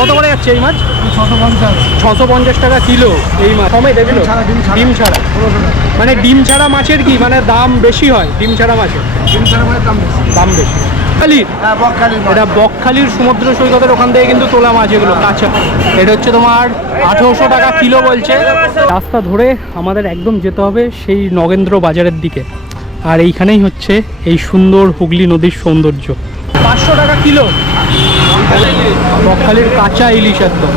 কত করে যাচ্ছে এই মাছ? ছশো পঞ্চাশ। ছশো পঞ্চাশ টাকা কিলো এই মাছ। কমে ছাড়া, ডিম ছাড়া। ডিম ছাড়া। মানে ডিম ছাড়া মাছের কি? মানে দাম বেশি হয় ডিম ছাড়া মাছের? তিন চার মাসের দাম বেশি। দাম বেশি। হ্যাঁ এটা বকখালির সমুদ্র সৈকতের ওখান থেকে কিন্তু তোলা মাছ এগুলো কাঁচা। এটা হচ্ছে তোমার আঠেরোশো টাকা কিলো বলছে। রাস্তা ধরে আমাদের একদম যেতে হবে সেই নগেন্দ্র বাজারের দিকে। আর এইখানেই হচ্ছে এই সুন্দর হুগলি নদীর সৌন্দর্য। পাঁচশো টাকা কিলো। বকখালির কাঁচা ইলিশ একদম।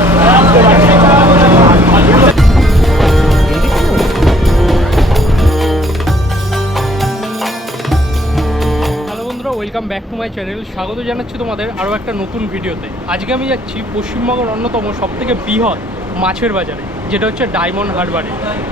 Welcome back to my channel স্বাগত জানাচ্ছি তোমাদের আরও একটা নতুন ভিডিওতে। আজকে আমি যাচ্ছি পশ্চিমবঙ্গের অন্যতম সবথেকে বৃহৎ মাছের বাজারে, যেটা হচ্ছে ডায়মন্ড হারবারে।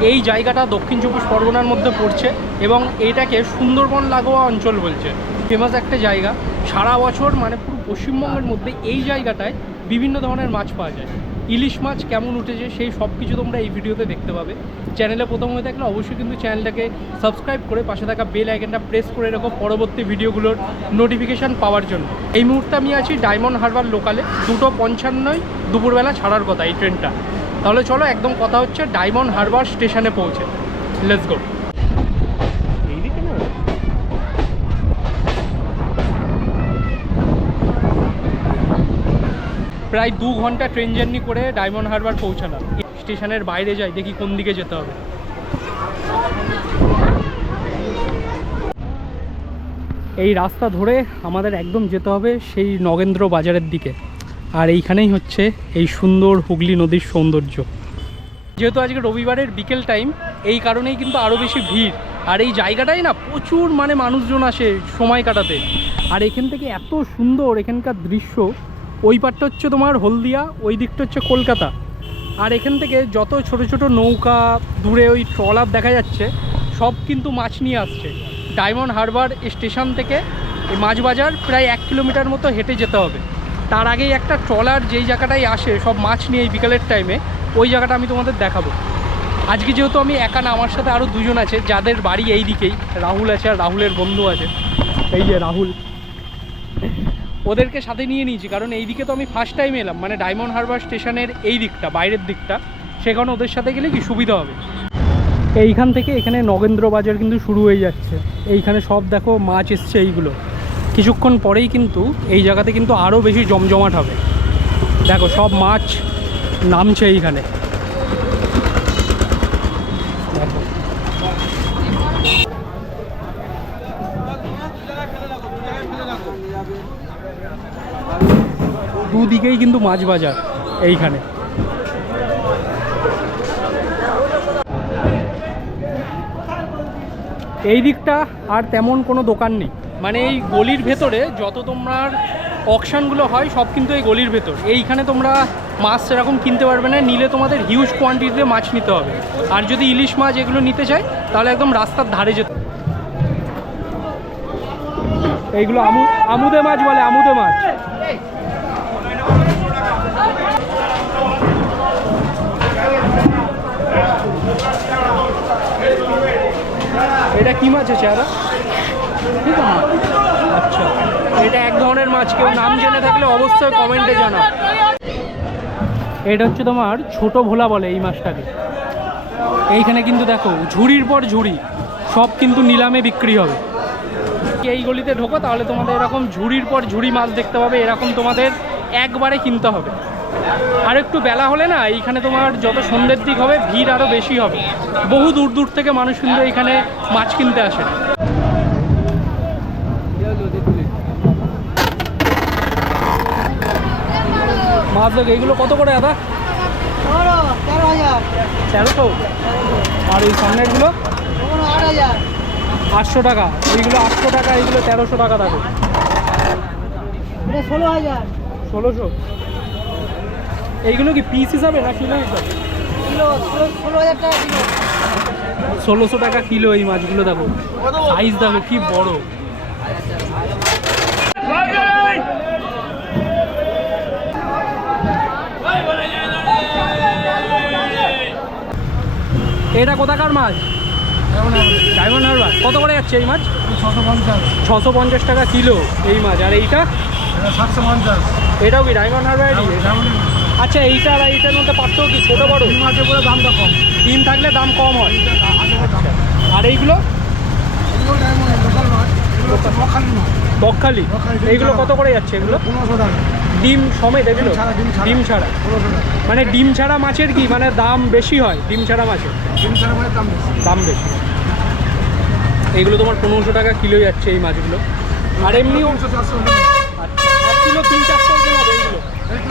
এই জায়গাটা দক্ষিণ চব্বিশ পরগনার মধ্যে পড়ছে এবং এটাকে সুন্দরবন লাগোয়া অঞ্চল বলছে। ফেমাস একটা জায়গা। সারা বছর মানে পুরো পশ্চিমবঙ্গের মধ্যে এই জায়গাটায় বিভিন্ন ধরনের মাছ পাওয়া যায়। ইলিশ মাছ কেমন উঠেছে সেই সব কিছু তোমরা এই ভিডিওতে দেখতে পাবে। চ্যানেলে প্রথম হয়ে থাকলে অবশ্যই কিন্তু চ্যানেলটাকে সাবস্ক্রাইব করে পাশে থাকা বেল আইকনটা প্রেস করে রেখো পরবর্তী ভিডিওগুলোর নোটিফিকেশান পাওয়ার জন্য। এই মুহূর্তে আমি আছি ডায়মন্ড হারবার লোকালে, দুটো পঞ্চান্নয় দুপুরবেলা ছাড়ার কথা এই ট্রেনটা। তাহলে চলো একদম কথা হচ্ছে ডায়মন্ড হারবার স্টেশনে পৌঁছে। লেটস গো প্রায় দু ঘণ্টা ট্রেন জার্নি করে ডায়মন্ড হারবার পৌঁছালাম। স্টেশনের বাইরে যাই, দেখি কোন দিকে যেতে হবে। এই রাস্তা ধরে আমাদের একদম যেতে হবে সেই নগেন্দ্র বাজারের দিকে। আর এইখানেই হচ্ছে এই সুন্দর হুগলি নদীর সৌন্দর্য। যেহেতু আজকে রবিবারের বিকেল টাইম এই কারণেই কিন্তু আরও বেশি ভিড়। আর এই জায়গাটাই না প্রচুর মানে মানুষজন আসে সময় কাটাতে। আর এখান থেকে এত সুন্দর এখানকার দৃশ্য ওই পারটা হচ্ছে তোমার হলদিয়া, ওই দিকটা হচ্ছে কলকাতা। আর এখান থেকে যত ছোট ছোট নৌকা, দূরে ওই ট্রলার দেখা যাচ্ছে, সব কিন্তু মাছ নিয়ে আসছে। ডায়মন্ড হারবার স্টেশন থেকে এই মাছ বাজার প্রায় এক কিলোমিটার মতো হেঁটে যেতে হবে। তার আগেই একটা ট্রলার যেই জায়গাটায় আসে, সব মাছ নিয়ে এই বিকালের টাইমে ওই জায়গাটা আমি তোমাদের দেখাবো। আজকে যেহেতু আমি একা না, আমার সাথে আরও দুজন আছে, যাদের বাড়ি এই দিকেই রাহুল আছে আর রাহুলের বন্ধু আছে। এই যে রাহুল। ওদেরকে সাথে নিয়ে নিয়েছি, কারণ এই দিকে তো আমি ফার্স্ট টাইম এলাম। মানে ডায়মন্ড হারবার স্টেশনের এই দিকটা, বাইরের দিকটা, সেখানে ওদের সাথে গেলে কি সুবিধা হবে? এইখান থেকে এখানে নগেন্দ্র বাজার কিন্তু শুরু হয়ে যাচ্ছে। এইখানে সব দেখো মাছ এসছে এইগুলো। কিছুক্ষণ পরেই কিন্তু এই জায়গাতে কিন্তু আরও বেশি জমজমাট হবে। দেখো সব মাছ নামছে এইখানে দেখো দুদিকেই কিন্তু মাছ বাজার এইখানে। এই দিকটা আর তেমন কোনো দোকান নেই। মানে এই গলির ভেতরে যত তোমার অকশানগুলো হয়, সব কিন্তু এই গলির ভেতর। এইখানে তোমরা মাছ সেরকম কিনতে পারবে না, নিলে তোমাদের হিউজ কোয়ান্টিটিতে মাছ নিতে হবে। আর যদি ইলিশ মাছ এগুলো নিতে চাই তাহলে একদম রাস্তার ধারে যেতে এইগুলো আমু আমুদে মাছ বলে, আমুদে মাছ। এটা কি মাছ আছে আরা? আচ্ছা এটা এক ধরনের মাছ, কেউ নাম জেনে থাকলে অবশ্যই কমেন্টে জানাও। এটা হচ্ছে তোমার ছোট ভোলা বলে এই মাছটাকে। এইখানে কিন্তু দেখো, ঝুড়ির পর ঝুড়ি, সব কিন্তু নিলামে বিক্রি হবে। এই গলিতে ঢোকো, তাহলে তোমাদের এরকম ঝুড়ির পর ঝুড়ি মাছ দেখতে পাবে, এরকম তোমাদের একবারে কিনতে হবে। আর একটু বেলা হলে না এইখানে তোমার যত সন্ধ্যের দিক হবে ভিড় আরও বেশি হবে। বহু দূর দূর থেকে মানুষ কিন্তু এখানে মাছ কিনতে আসে। মাছ দেখ এইগুলো কত করে দাদা? তেরোশো। আর এই সামনেরগুলো? আট আটশো টাকা। এইগুলো আটশো টাকা এইগুলো তেরোশো টাকা এটা ষোলো হাজার। ষোলোশো? এইগুলো কি পিস হিসাবে না কিলো হিসাবে? ষোলোশো টাকা কিলো এই মাছগুলো দেখো। সাইজ দেখো কি বড়। এটা কোথাকার মাছ? ডায়মন্ড হারবার। কত করে যাচ্ছে এই মাছ? ছশো পঞ্চাশ ছশো পঞ্চাশ টাকা কিলো এই মাছ। আর এইটা? সাতশো পঞ্চাশ। এটাও কি ডায়মন্ড হারবারেরই আচ্ছা এইটা আর এইটার মধ্যে পার্থক্য কি? ছোটো বড়? ডিম আছে বলে দামটা কম ডিম থাকলে দাম কম হয়। আর এইগুলো? বকখালি এইগুলো কত করে যাচ্ছে এগুলো? ডিম সমেত এগুলো? ডিম ছাড়া। মানে ডিম ছাড়া মাছের কি? মানে দাম বেশি হয় ডিম ছাড়া মাছের? ডিম ছাড়া মানে দাম বেশি। দাম বেশি। এইগুলো তোমার পনেরোশো টাকা কিলো যাচ্ছে এই মাছগুলো। আর চারশো। আচ্ছা, এক কিলো তিন চারশো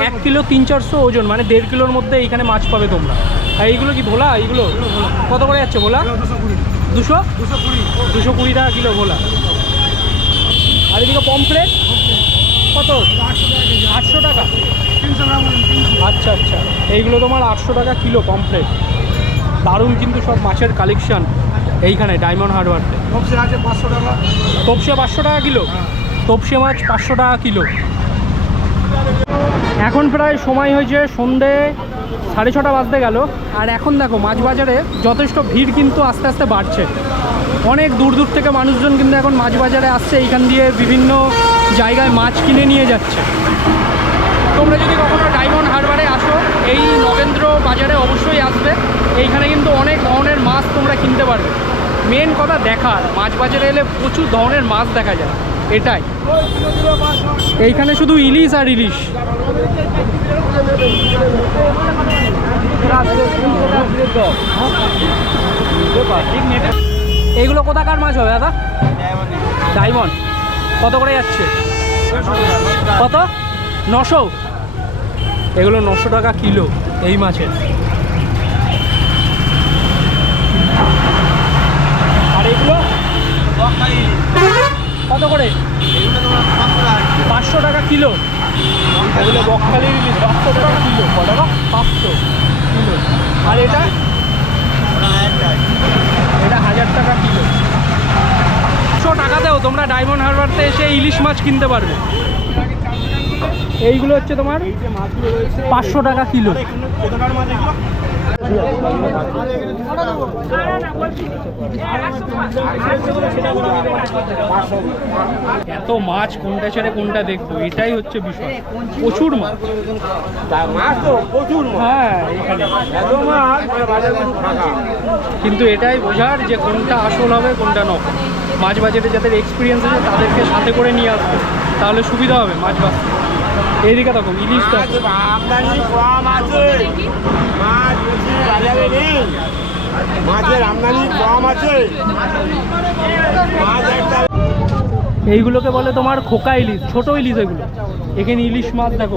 এক কিলো তিন চারশো ওজন মানে দেড় কিলোর মধ্যে এইখানে মাছ পাবে তোমরা। আর এইগুলো কি ভোলা? এইগুলো কত করে যাচ্ছে ভোলা? দুশো? দুশো কুড়ি টাকা কিলো ভোলা। আর এদিকে পমফ্লেট কত? আটশো টাকা। আচ্ছা আচ্ছা। এইগুলো তোমার আটশো টাকা কিলো পমফ্লেট দারুণ কিন্তু সব মাছের কালেকশন এইখানে ডায়মন্ড কপসে আছে পাঁচশো টাকা। তপসে পাঁচশো টাকা কিলো? তপসে মাছ পাঁচশো টাকা কিলো। এখন প্রায় সময় হয়েছে সন্ধে সাড়ে ছটা বাজতে গেল। আর এখন দেখো মাছ বাজারে যথেষ্ট ভিড় কিন্তু আস্তে আস্তে বাড়ছে। অনেক দূর দূর থেকে মানুষজন কিন্তু এখন মাছ বাজারে আসছে, এইখান দিয়ে বিভিন্ন জায়গায় মাছ কিনে নিয়ে যাচ্ছে। তোমরা যদি কখনো ডায়মন্ড হারবারে আসো, এই নগেন্দ্র বাজারে অবশ্যই আসবে। এইখানে কিন্তু অনেক ধরনের মাছ তোমরা কিনতে পারবে। মেন কথা দেখার মাছ বাজারে এলে প্রচুর ধরনের মাছ দেখা যায়। এটাই। এইখানে শুধু ইলিশ আর ইলিশ। এইগুলো কোথাকার মাছ হবে দাদা? ডায়মন্ড। কত করে যাচ্ছে? কত? নশো? এগুলো নশো টাকা কিলো এই মাছের আর এগুলো? কত করে? পাঁচশো টাকা কিলো। এগুলো বকখালির ইলিশ। পাঁচশো টাকা কিলো। ক টাকা? পাঁচশো কিলো। আর এটা? এটা হাজার টাকা কিলো। একশো টাকাতেও তোমরা ডায়মন্ড হারবারতে এসে ইলিশ মাছ কিনতে পারবে। এইগুলো হচ্ছে তোমার পাঁচশো টাকা কিলো। এত মাছ কোনটা ছেড়ে কোনটা দেখব? এটাই হচ্ছে বিষয়। প্রচুর মাছ। হ্যাঁ কিন্তু এটাই বোঝার যে কোনটা আসল হবে কোনটা নকল। মাছ বাজারে যাদের এক্সপিরিয়েন্স আছে তাদেরকে সাথে করে নিয়ে আসবে। তাহলে সুবিধা হবে মাছ বাঁচতে। এইদিকে দেখো ইলিশ দেখো আমদানি কম আছে মাছ বেশি বাজারে নেই মাছের আমদানি কম আছে। মাছ এইগুলোকে বলে তোমার খোকা ইলিশ ছোট ইলিশ এগুলো। এখানে ইলিশ মাছ দেখো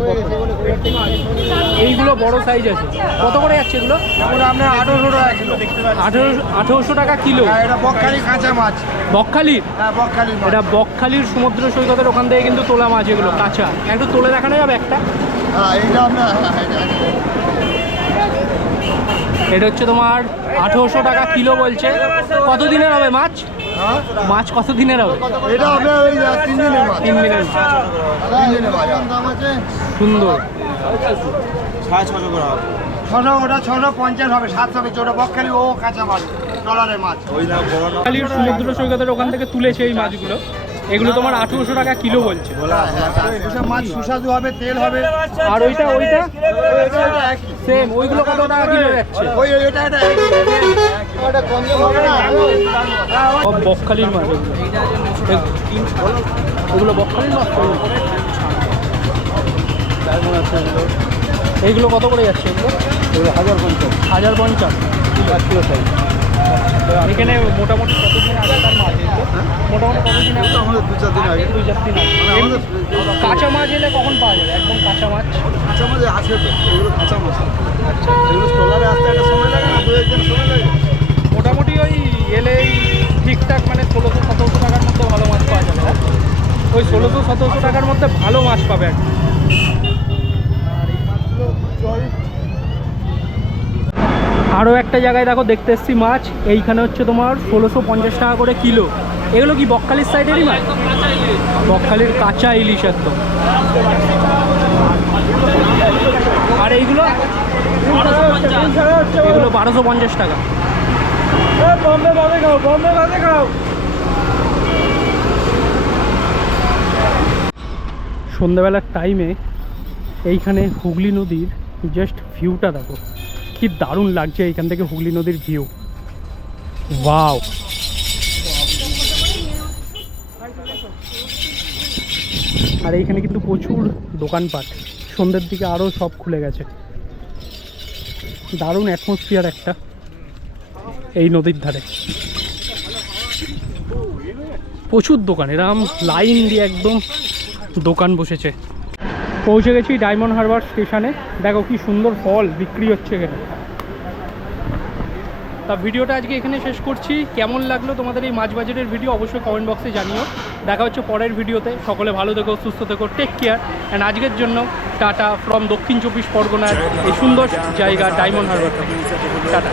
এইগুলো বড় সাইজ আছে। কত করে যাচ্ছে এগুলো? আপনার আঠেরোশো টাকা কিলো আঠেরোশো আঠেরোশো টাকা কিলো। এটা বকখালি কাঁচা মাছ। বকখালির? হ্যাঁ বকখালি এটা বকখালির সমুদ্র সৈকতের ওখান থেকে কিন্তু তোলা মাছ এগুলো কাঁচা। একটু তোলে দেখানো যাবে একটা? হ্যাঁ এইটা আপনার হ্যাঁ, এটা হচ্ছে তোমার আঠেরোশো টাকা কিলো বলছে। কত দিনের হবে মাছ? হ্যাঁ মাছ কত দিনের হবে? এটা আপনার ওই তিন দিনের তিন আছে সুন্দর। সাড়ে ছশো করে হবে। ছশো ওটা ছশো পঞ্চাশ হবে সাতশো ওটা বকখালি ও কাঁচা মাছ ডলারের মাছ। ওই সমুদ্র সৈকতের ওখান থেকে তুলেছে এই মাছগুলো। এগুলো তোমার আঠেরোশো টাকা কিলো বলছে। হ্যাঁ, হ্যাঁ, মাছ সুস্বাদু হবে তেল হবে। আর ওইটা ওইটা। সেম ওইগুলো কত টাকা কিলো যাচ্ছে? ওই এটা এটা ওটা কম হবে না। সব বকখালির মাছ এগুলো ওগুলো বকখালির মাছ? এইগুলো কত করে যাচ্ছে এগুলো? হাজার পঞ্চাশ। হাজার পঞ্চাশ। এক কিলো সাইজ এখানে মোটামুটি কতদিন আগেকার মাছ এগুলো মোটামুটি কতদিন আগে আমাদের দু চার দিন আগে। দুই চার দিন আগে। কাঁচা মাছ এলে কখন পাওয়া যাবে? একদম কাঁচা মাছ? কাঁচা মাছ আছে তো এগুলো কাঁচা মাছ। এগুলো ট্রলারে আসতে একটা সময় লাগে না দু একদিন সময় লাগে। মোটামুটি ওই এলেই ঠিকঠাক মানে ষোলোশো সতেরোশো টাকার মধ্যে ভালো মাছ পাওয়া যাবে হ্যাঁ ওই ষোলোশো সতেরোশো টাকার মধ্যে ভালো মাছ পাবে একদম আরও একটা জায়গায় দেখো দেখতে এসছি মাছ। এইখানে হচ্ছে তোমার ষোলোশো পঞ্চাশ টাকা করে কিলো। এগুলো কি বকখালির সাইডেরই মাছ? বকখালির কাঁচা ইলিশ একদম। আর এইগুলো? এগুলো বারোশো পঞ্চাশ টাকা। সন্ধ্যাবেলার টাইমে এইখানে হুগলি নদীর জাস্ট ভিউটা দেখো। কি দারুণ লাগছে এইখান থেকে হুগলি নদীর ভিউ ওয়াও আর এইখানে কিন্তু প্রচুর দোকানপাট। সন্ধ্যের দিকে আরও সব খুলে গেছে। দারুণ অ্যাটমসফিয়ার একটা। এই নদীর ধারে। প্রচুর দোকান। এরম লাইন দিয়ে একদম দোকান বসেছে। পৌঁছে গেছি ডায়মন্ড হারবার স্টেশনে। দেখো কি সুন্দর ফল বিক্রি হচ্ছে এখানে। তা ভিডিওটা আজকে এখানে শেষ করছি। কেমন লাগল তোমাদের এই মাছ বাজারের ভিডিও অবশ্যই কমেন্ট বক্সে জানিও। দেখা হচ্ছে পরের ভিডিওতে। সকলে ভালো থেকো, সুস্থ থেকো টেক কেয়ার অ্যান্ড আজকের জন্য টাটা ফ্রম দক্ষিণ চব্বিশ পরগনার এই সুন্দর জায়গা ডায়মন্ড হারবার টাটা।